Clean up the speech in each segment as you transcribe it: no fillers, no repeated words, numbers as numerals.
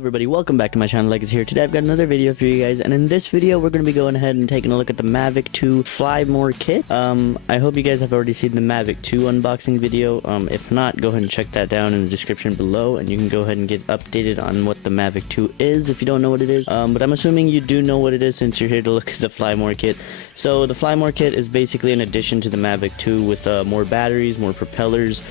everybody, welcome back to my channel. Legacy here. Today I've got another video for you guys, and in this video we're going to be going ahead and taking a look at the Mavic 2 Fly More kit. I hope you guys have already seen the Mavic 2 unboxing video. If not, go ahead and check that down in the description below, and you can go ahead and get updated on what the Mavic 2 is if you don't know what it is. But I'm assuming you do know what it is since you're here to look at the Fly More kit. So the Fly More kit is basically an addition to the Mavic 2 with more batteries, more propellers,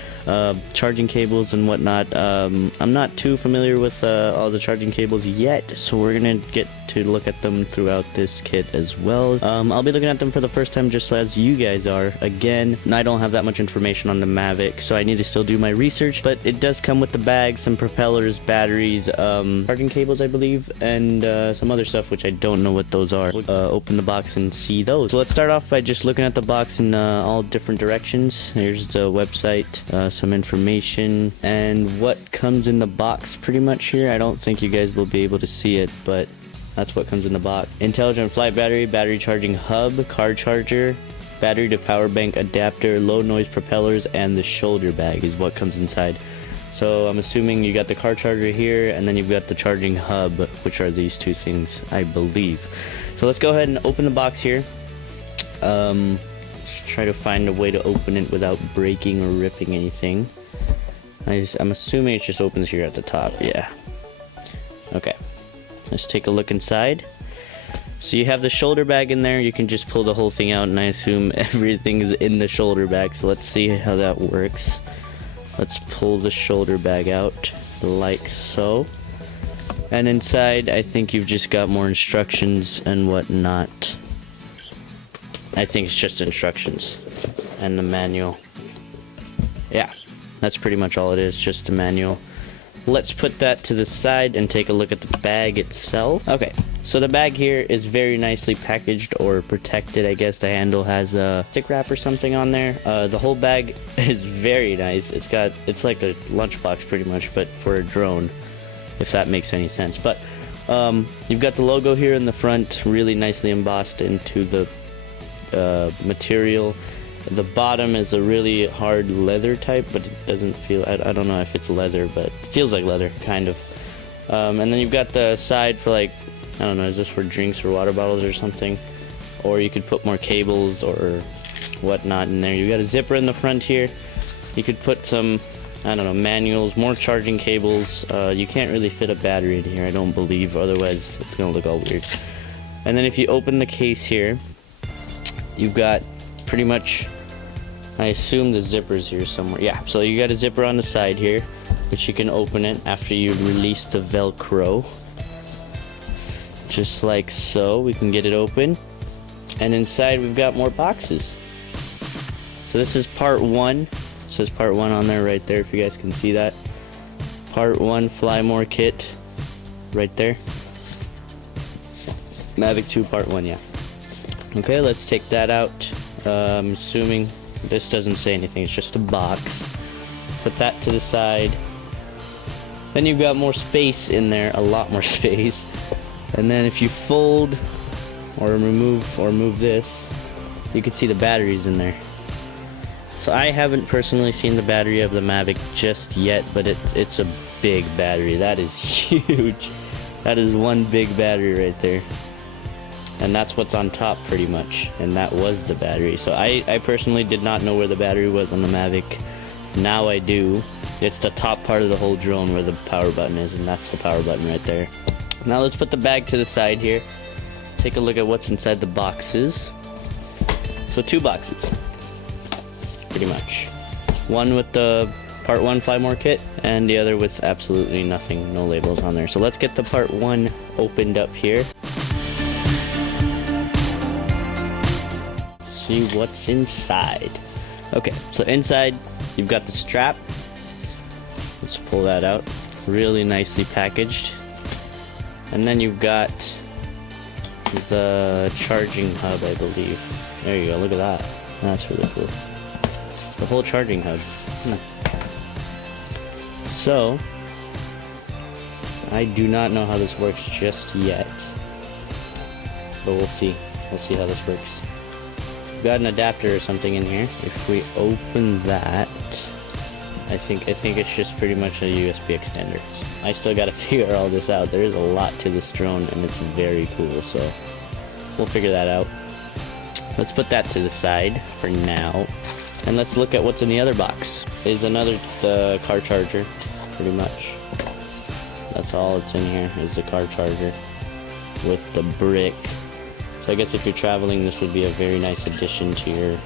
charging cables and whatnot. I'm not too familiar with all the charging cables yet, so we're gonna get to look at them throughout this kit as well. I'll be looking at them for the first time just as you guys are. Again, I don't have that much information on the Mavic, so I need to still do my research, but it does come with the bag, some propellers, batteries, charging cables I believe, and some other stuff which I don't know what those are. Open the box and see those. So let's start off by just looking at the box in all different directions. Here's the website, some information, and what comes in the box pretty much here. I don't think you guys will be able to see it, but that's what comes in the box. Intelligent flight battery, battery charging hub, car charger, battery to power bank adapter, low noise propellers, and the shoulder bag is what comes inside. So I'm assuming you got the car charger here, and then you've got the charging hub, which are these two things, I believe. So let's go ahead and open the box here. Let's try to find a way to open it without breaking or ripping anything. I'm assuming it just opens here at the top. Yeah. Okay. Let's take a look inside. So you have the shoulder bag in there. You can just pull the whole thing out, and I assume everything is in the shoulder bag. So let's see how that works. Let's pull the shoulder bag out like so. And inside, I think you've just got more instructions and whatnot. I think it's just instructions and the manual. Yeah, that's pretty much all it is, just the manual. Let's put that to the side and take a look at the bag itself. Okay, so the bag here is very nicely packaged or protected, I guess. The handle has a stick wrap or something on there. The whole bag is very nice. It's like a lunchbox pretty much, but for a drone, if that makes any sense. But you've got the logo here in the front, really nicely embossed into the material. The bottom is a really hard leather type, but it doesn't feel, I don't know if it's leather, but it feels like leather, kind of. And then you've got the side for, like, I don't know, is this for drinks or water bottles or something? Or you could put more cables or whatnot in there. You've got a zipper in the front here. You could put some, I don't know, manuals, more charging cables. You can't really fit a battery in here, I don't believe, otherwise it's gonna look all weird. And then if you open the case here, you've got pretty much, I assume the zipper's here somewhere. Yeah, so you got a zipper on the side here, which you can open it after you release the Velcro. Just like so, we can get it open. And inside we've got more boxes. So this is part 1. It says part 1 on there right there, if you guys can see that. Part 1 Fly More kit, right there. Mavic 2 part 1, yeah. Okay, let's take that out. I'm assuming this doesn't say anything, it's just a box. Put that to the side. Then you've got more space in there, a lot more space. And then if you fold or move this, you can see the batteries in there. So I haven't personally seen the battery of the Mavic just yet, but it's a big battery. That is huge. That is one big battery right there. And that's what's on top pretty much, and that was the battery. So I personally did not know where the battery was on the Mavic. Now I do. It's the top part of the whole drone where the power button is, and that's the power button right there. Now let's put the bag to the side here. Take a look at what's inside the boxes. So 2 boxes, pretty much. One with the part 1 Fly More kit, and the other with absolutely nothing, no labels on there. So let's get the part 1 opened up here. See what's inside. Okay, so inside you've got the strap. Let's pull that out. Really nicely packaged. And then you've got the charging hub, I believe. There you go, look at that. That's really cool. The whole charging hub. So, I do not know how this works just yet. But we'll see. We'll see how this works. We've got an adapter or something in here. If we open that, I think it's just pretty much a USB extender. I still gotta figure all this out. There is a lot to this drone, and it's very cool, so we'll figure that out. Let's put that to the side for now, and let's look at what's in the other box. Is the car charger, pretty much. That's all that's in here, is the car charger with the brick. So I guess if you're traveling, this would be a very nice addition to your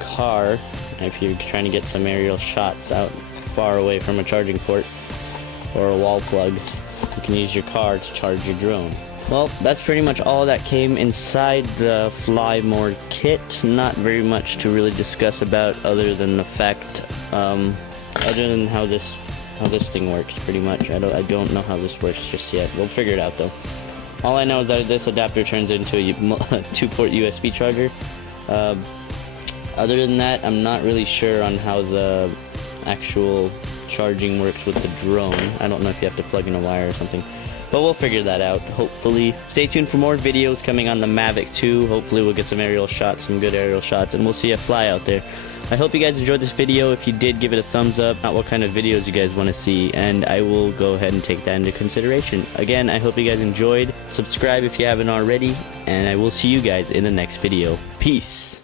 car. If you're trying to get some aerial shots out far away from a charging port or a wall plug, you can use your car to charge your drone. Well, that's pretty much all that came inside the Fly More kit. Not very much to really discuss about, other than the fact, other than how this thing works. Pretty much, I don't know how this works just yet. We'll figure it out though. All I know is that this adapter turns into a 2-port USB charger. Other than that, I'm not really sure on how the actual charging works with the drone. I don't know if you have to plug in a wire or something, but we'll figure that out, hopefully. Stay tuned for more videos coming on the Mavic 2. Hopefully we'll get some aerial shots, some good aerial shots, and we'll see a fly out there. I hope you guys enjoyed this video. If you did, give it a thumbs up, not what kind of videos you guys want to see, and I will go ahead and take that into consideration. Again, I hope you guys enjoyed. Subscribe if you haven't already, and I will see you guys in the next video. Peace!